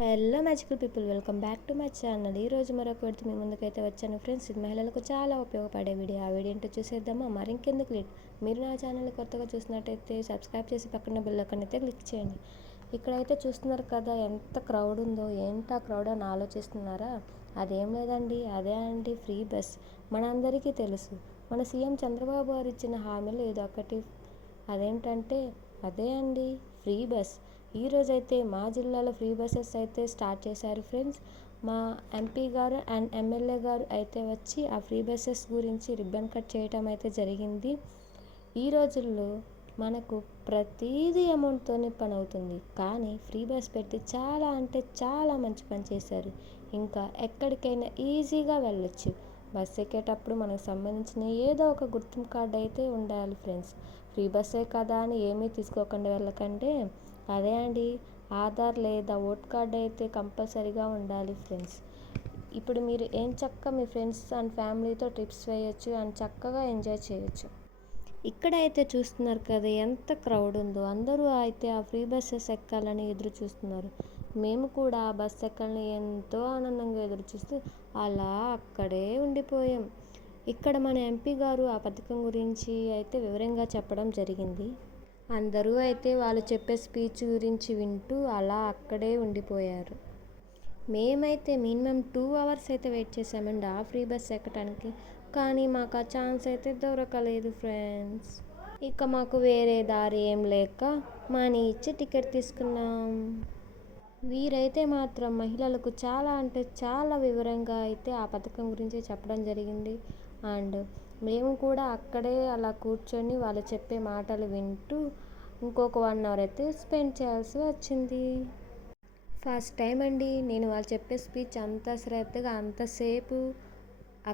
Hello magical people, welcome back to my channel. ఈరోజు మరొక వీడియోతో మీ ముందుకైతే వచ్చాను ఫ్రెండ్స్. ఇది మహిళలకు చాలా ఉపయోగపడే వీడియో. ఆ వీడియో ఏంటో చూసేద్దామా? మరి ఇంకెందుకు లేట్, మీరు నా ఛానల్ని కొత్తగా చూసినట్టయితే సబ్స్క్రైబ్ చేసి పక్కన బెల్ ఐకాన్ అయితే క్లిక్ చేయండి. ఇక్కడైతే చూస్తున్నారు కదా ఎంత క్రౌడ్ ఉందో. ఏంటా క్రౌడ్ అని ఆలోచిస్తున్నారా? అదేం లేదండి, అదే అండి ఫ్రీ బస్. మనందరికీ తెలుసు, మన సీఎం చంద్రబాబు గారు ఇచ్చిన హామీలు ఏదో ఒకటి. అదేంటంటే అదే అండి ఫ్రీ బస్. ఈరోజైతే మా జిల్లాలో ఫ్రీ బస్సెస్ అయితే స్టార్ట్ చేశారు ఫ్రెండ్స్. మా ఎంపీ గారు అండ్ ఎమ్మెల్యే గారు అయితే వచ్చి ఆ ఫ్రీ బస్సెస్ గురించి రిబ్బన్ కట్ చేయటం అయితే జరిగింది. ఈ రోజుల్లో మనకు ప్రతిదీ అమౌంట్తోనే పని అవుతుంది, కానీ ఫ్రీ బస్ పెట్టి చాలా అంటే చాలా మంచి పని చేశారు. ఇంకా ఎక్కడికైనా ఈజీగా వెళ్ళొచ్చు. బస్ ఎక్కేటప్పుడు మనకు సంబంధించిన ఏదో ఒక గుర్తింపు కార్డు అయితే ఉండాలి ఫ్రెండ్స్. ఫ్రీ బస్సే కదా అని ఏమీ తీసుకోకుండా వెళ్ళకండి. అదే అండి, ఆధార్ లేదా ఓట్ కార్డ్ అయితే కంపల్సరీగా ఉండాలి ఫ్రెండ్స్. ఇప్పుడు మీరు ఏం చక్కగా మీ ఫ్రెండ్స్ అండ్ ఫ్యామిలీతో ట్రిప్స్ వేయొచ్చు అండ్ చక్కగా ఎంజాయ్ చేయొచ్చు. ఇక్కడైతే చూస్తున్నారు కదా ఎంత క్రౌడ్ ఉందో. అందరూ అయితే ఆ ఫ్రీ బస్సెస్ ఎక్కాలని ఎదురు చూస్తున్నారు. మేము కూడా ఆ బస్ ఎక్కాలని ఎంతో ఆనందంగా ఎదురు చూస్తూ అలా అక్కడే ఉండిపోయాం. ఇక్కడ మన ఎంపీ గారు ఆ పథకం గురించి అయితే వివరంగా చెప్పడం జరిగింది. అందరూ అయితే వాళ్ళు చెప్పే స్పీచ్ గురించి వింటూ అలా అక్కడే ఉండిపోయారు. మేమైతే మినిమం 2 అవర్స్ అయితే వెయిట్ చేసామండి ఆ ఫ్రీ బస్ ఎక్కడానికి. కానీ మాకు ఆ ఛాన్స్ అయితే దొరకలేదు ఫ్రెండ్స్. ఇక మాకు వేరే దారి ఏం లేక మనీ ఇచ్చి టికెట్ తీసుకున్నాం. వీరైతే మాత్రం మహిళలకు చాలా అంటే చాలా వివరంగా అయితే ఆ పథకం గురించి చెప్పడం జరిగింది. అండ్ మేము కూడా అక్కడే అలా కూర్చొని వాళ్ళు చెప్పే మాటలు వింటూ ఇంకొక 1 అవర్ అయితే స్పెండ్ చేయాల్సి వచ్చింది. ఫస్ట్ టైం అండి నేను వాళ్ళు చెప్పే స్పీచ్ అంత శ్రద్ధగా అంతసేపు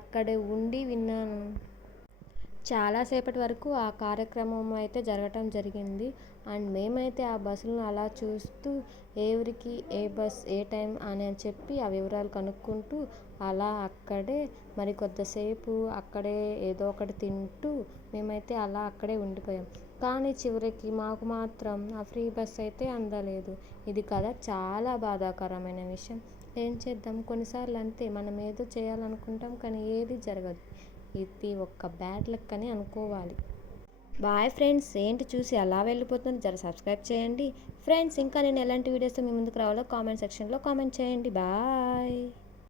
అక్కడే ఉండి విన్నాను. చాలాసేపటి వరకు ఆ కార్యక్రమం అయితే జరగటం జరిగింది. అండ్ మేమైతే ఆ బస్సులను అలా చూస్తూ ఏ ఊరికి ఏ బస్ ఏ టైం అని చెప్పి ఆ వివరాలు కనుక్కుంటూ అలా అక్కడే మరి కొద్దిసేపు అక్కడే ఏదో ఒకటి తింటూ మేమైతే అలా అక్కడే ఉండిపోయాం. కానీ చివరికి మాకు మాత్రం ఆ ఫ్రీ బస్ అయితే అందలేదు. ఇది కదా చాలా బాధాకరమైన విషయం. ఏం చేద్దాం, కొన్నిసార్లు అంతే, మనం ఏదో చేయాలనుకుంటాం కానీ ఏది జరగదు. ఇది ఒక్క బ్యాడ్ లక్ అని అనుకోవాలి. Boyfriends. ఏంటి చూసి అలా వెళ్ళిపోతుంది, జర సబ్స్క్రైబ్ చేయండి ఫ్రెండ్స్. ఇంకా నేను ఎలాంటి వీడియోస్తో మీ ముందుకు రావాలో కామెంట్ సెక్షన్లో కామెంట్ చేయండి. బాయ్.